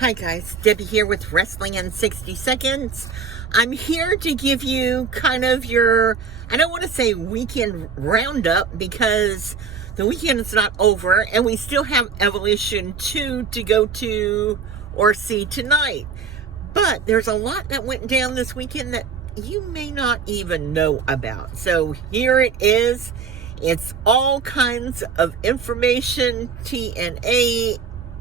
Hi guys, Debbie here with Wrestling in 60 Seconds. I'm here to give you kind of your, I don't want to say weekend roundup because the weekend is not over and we still have Evolution 2 to go to or see tonight. But there's a lot that went down this weekend that you may not even know about. So here it is. It's all kinds of information, TNA,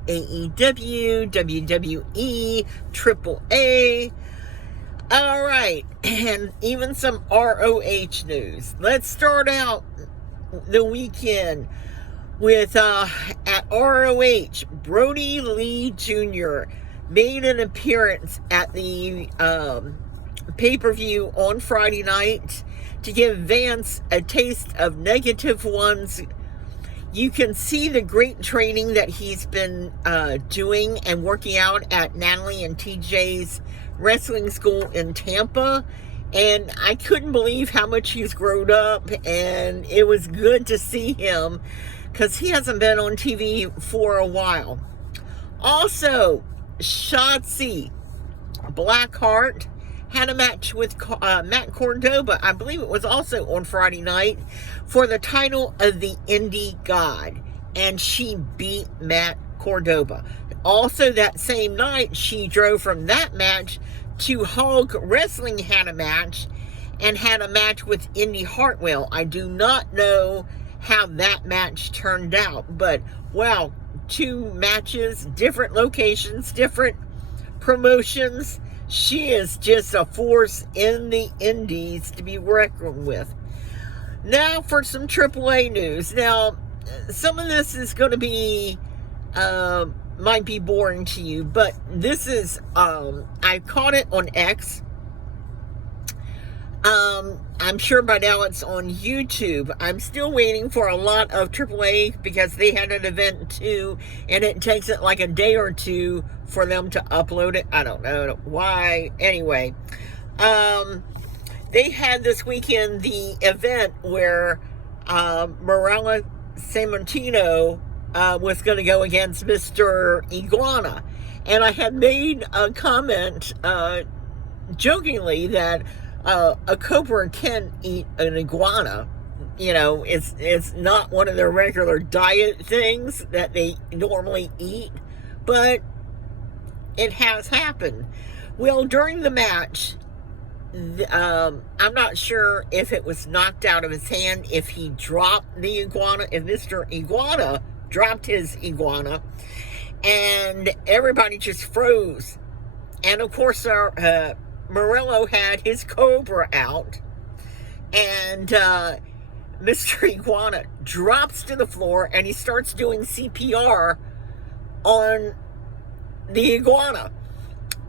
AEW, WWE, AAA. All right, and even some ROH news. Let's start out the weekend with at ROH, Brody Lee Jr. made an appearance at the pay-per-view on Friday night to give Vance a taste of Negative One's. You can see the great training that he's been doing and working out at Natalie and TJ's wrestling school in Tampa. And I couldn't believe how much he's grown up. And it was good to see him because he hasn't been on TV for a while. Also, Shotzi Blackheart had a match with Matt Cordova. I believe it was also on Friday night for the title of the Indie God. And she beat Matt Cordova. Also that same night, she drove from that match to HOG Wrestling had a match and had a match with Indy Hartwell. I do not know how that match turned out. But, wow, 2 matches, different locations, different promotions. She is just a force in the indies to be reckoned with. Now for some AAA news. Now, some of this is going to be, might be boring to you, but this is, I caught it on X. I'm sure by now it's on YouTube. I'm still waiting for a lot of AAA because they had an event too, and it takes it like a day or two for them to upload it. I don't know why. Anyway, they had this weekend the event where Morella Sammartino was going to go against Mr. Iguana. And I had made a comment jokingly that a cobra can eat an iguana. You know, it's not one of their regular diet things that they normally eat, but it has happened. Well, during the match, I'm not sure if it was knocked out of his hand, if he dropped the iguana, if Mr. Iguana dropped his iguana, and everybody just froze. And of course, Morello had his cobra out, and Mr. Iguana drops to the floor, and he starts doing CPR on the iguana.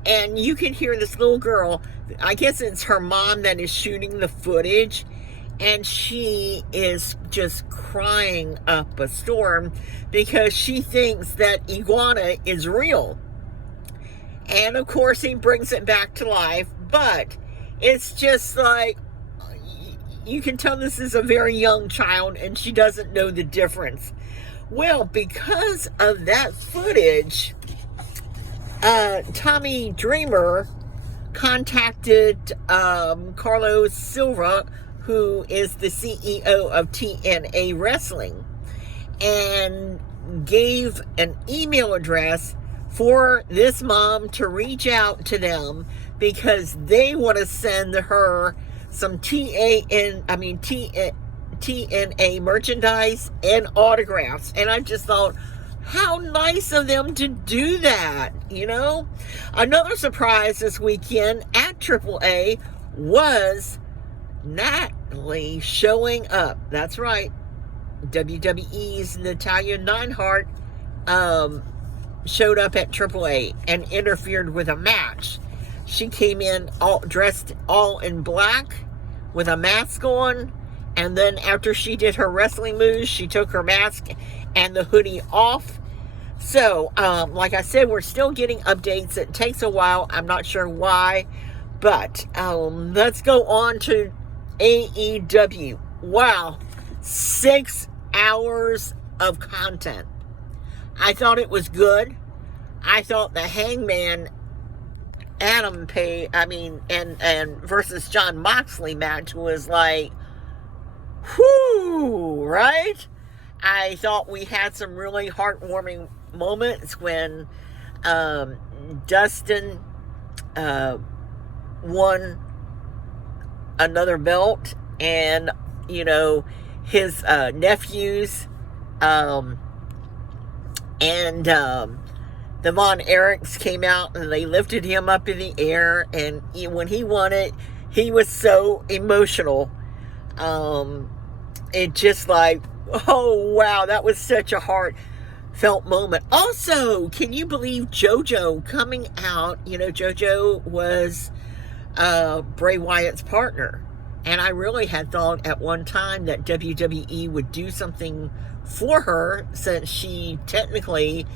And you can hear this little girl, I guess it's her mom that is shooting the footage, and she is just crying up a storm because she thinks that iguana is real. And of course he brings it back to life, but it's just like, you can tell this is a very young child and she doesn't know the difference. Well, because of that footage, Tommy Dreamer contacted Carlos Silva, who is the CEO of TNA Wrestling, and gave an email address for this mom to reach out to them because they want to send her some TNA merchandise and autographs. And I just thought, how nice of them to do that, you know? Another surprise this weekend at AAA was Natalie showing up. That's right. WWE's Natalya Neidhart showed up at AAA and interfered with a match. She came in dressed all in black with a mask on, and then after she did her wrestling moves, she took her mask and the hoodie off. So, like I said, we're still getting updates. It takes a while. I'm not sure why, but let's go on to AEW. Wow, 6 hours of content. I thought it was good. I thought the Hangman Adam and versus John Moxley match was like, whoo, right? I thought we had some really heartwarming moments when Dustin won another belt, and his nephews and the Von Erichs came out and they lifted him up in the air, and when he won it, he was so emotional. It just like, oh wow, that was such a heartfelt moment. Also, can you believe JoJo coming out? JoJo was Bray Wyatt's partner, and I really had thought at one time that WWE would do something for her, since she technically,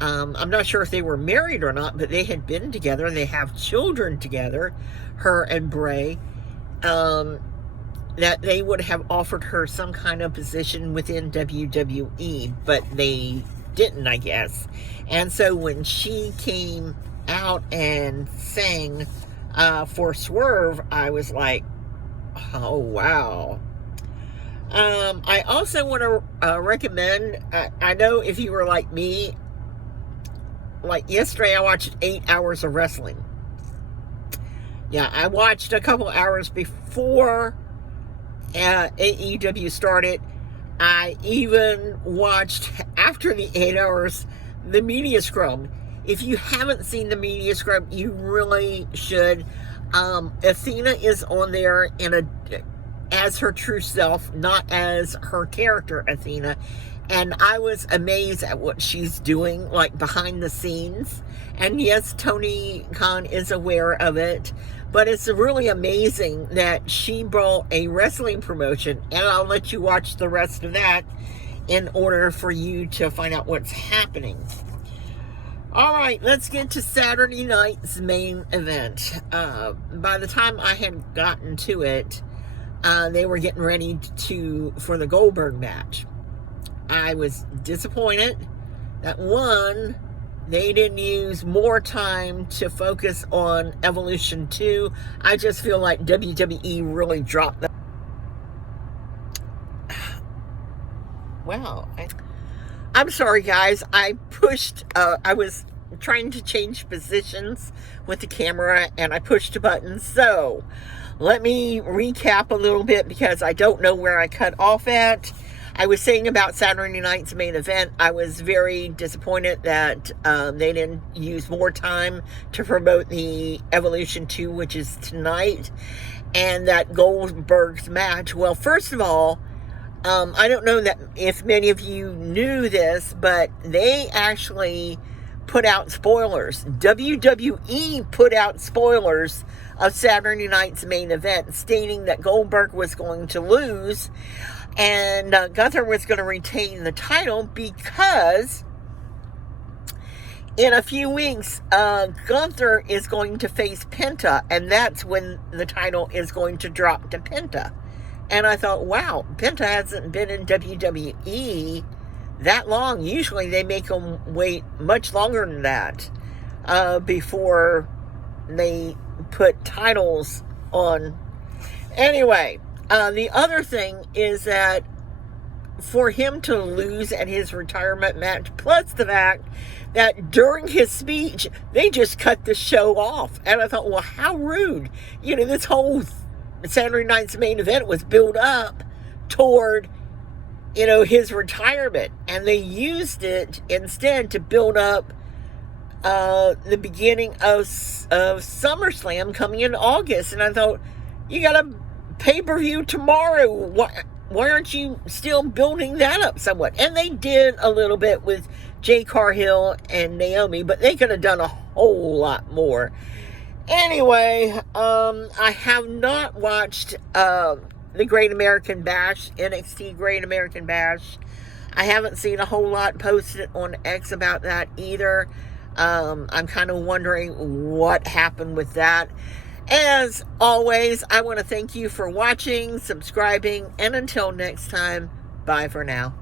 I'm not sure if they were married or not, but they had been together. They have children together, her and Bray. That they would have offered her some kind of position within WWE, but they didn't, I guess. And so when she came out and sang for Swerve, I was like, oh wow. I also want to recommend, I know if you were like me, like yesterday I watched 8 hours of wrestling. Yeah, I watched a couple hours before AEW started. I even watched, after the 8 hours, the media scrum. If you haven't seen the media scrum, you really should. Athena is on there as her true self, not as her character Athena. And I was amazed at what she's doing, like behind the scenes. And yes, Tony Khan is aware of it. But it's really amazing that she brought a wrestling promotion. And I'll let you watch the rest of that in order for you to find out what's happening. All right, let's get to Saturday night's main event. By the time I had gotten to it, they were getting ready for the Goldberg match. I was disappointed that, one, they didn't use more time to focus on Evolution 2. I just feel like WWE really dropped them. Wow. I'm sorry, guys. I was trying to change positions with the camera, and I pushed a button. So, let me recap a little bit, because I don't know where I cut off at. I was saying about Saturday night's main event, I was very disappointed that they didn't use more time to promote the Evolution 2, which is tonight, and that Goldberg's match. Well, first of all, I don't know that if many of you knew this, but they actually put out spoilers. WWE put out spoilers of Saturday night's main event, stating that Goldberg was going to lose, and Gunther was going to retain the title, because in a few weeks, Gunther is going to face Penta, and that's when the title is going to drop to Penta. And I thought, wow, Penta hasn't been in WWE that long. Usually they make them wait much longer than that before they put titles on. Anyway, the other thing is that for him to lose at his retirement match, plus the fact that during his speech, they just cut the show off. And I thought, well, how rude. This whole Saturday night's main event was built up toward, his retirement. And they used it instead to build up the beginning of SummerSlam coming in August. And I thought, you got a pay-per-view tomorrow. Why aren't you still building that up somewhat? And they did a little bit with Jay Cargill and Naomi, but they could have done a whole lot more. Anyway, I have not watched the Great American Bash, NXT Great American Bash. I haven't seen a whole lot posted on X about that either. I'm kind of wondering what happened with that. As always, I want to thank you for watching, subscribing, and until next time, bye for now.